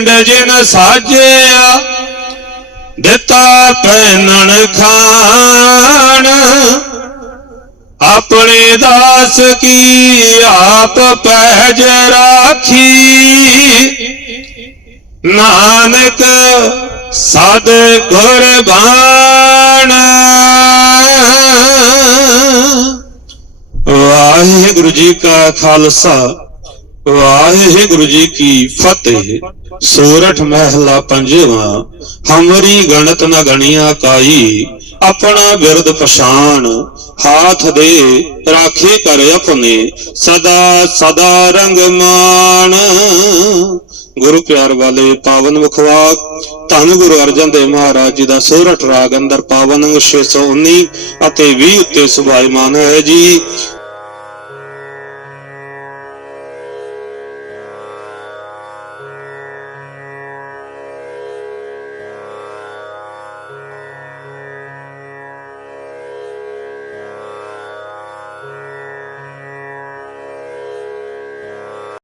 ਪਿੰਡ ਜਿਨ ਸਾਜਿਆ, ਦਿੱਤਾ ਪੈਨਣ ਖਾਣ ਆਪਣੇ ਦਾਸ ਕੀ ਆਪ ਪਹਿਜ ਰਾਖੀ। ਨਾਨਕ ਸਦ ਕੁਰਬਾਨ। ਵਾਹਿਗੁਰੂ ਜੀ ਕਾ ਖਾਲਸਾ। ਵਾਹਿਗੁਰੂ ਜੀ ਕੀ ਫਤਿਹ। ਸੋਰਠ ਮਹਿਲਾ ਪੰਜਵਾ, ਹਮਰੀ ਗਣਤ ਨ ਗਣੀਆਂ ਕਾਈ ਆਪਣਾ ਬਿਰਦ ਪਛਾਨ ਹਾਥ ਦੇ ਰਾਖੇ ਕਰ ਆਪਣੇ। ਸਦਾ ਸਦਾ ਰੰਗ ਮਾਨ ਗੁਰੂ ਪਿਆਰ ਵਾਲੇ ਪਾਵਨ ਮੁਖਵਾਕ ਧੰਨ ਗੁਰੂ ਅਰਜਨ ਦੇਵ ਮਹਾਰਾਜ ਜੀ ਦਾ ਸੋਰਠ ਰਾਗ ਅੰਦਰ ਪਾਵਨ ਅੰਗ 619 ਅਤੇ 20 ਉੱਤੇ ਸੁਭਾਇਮਾਨ ਹੈ ਜੀ।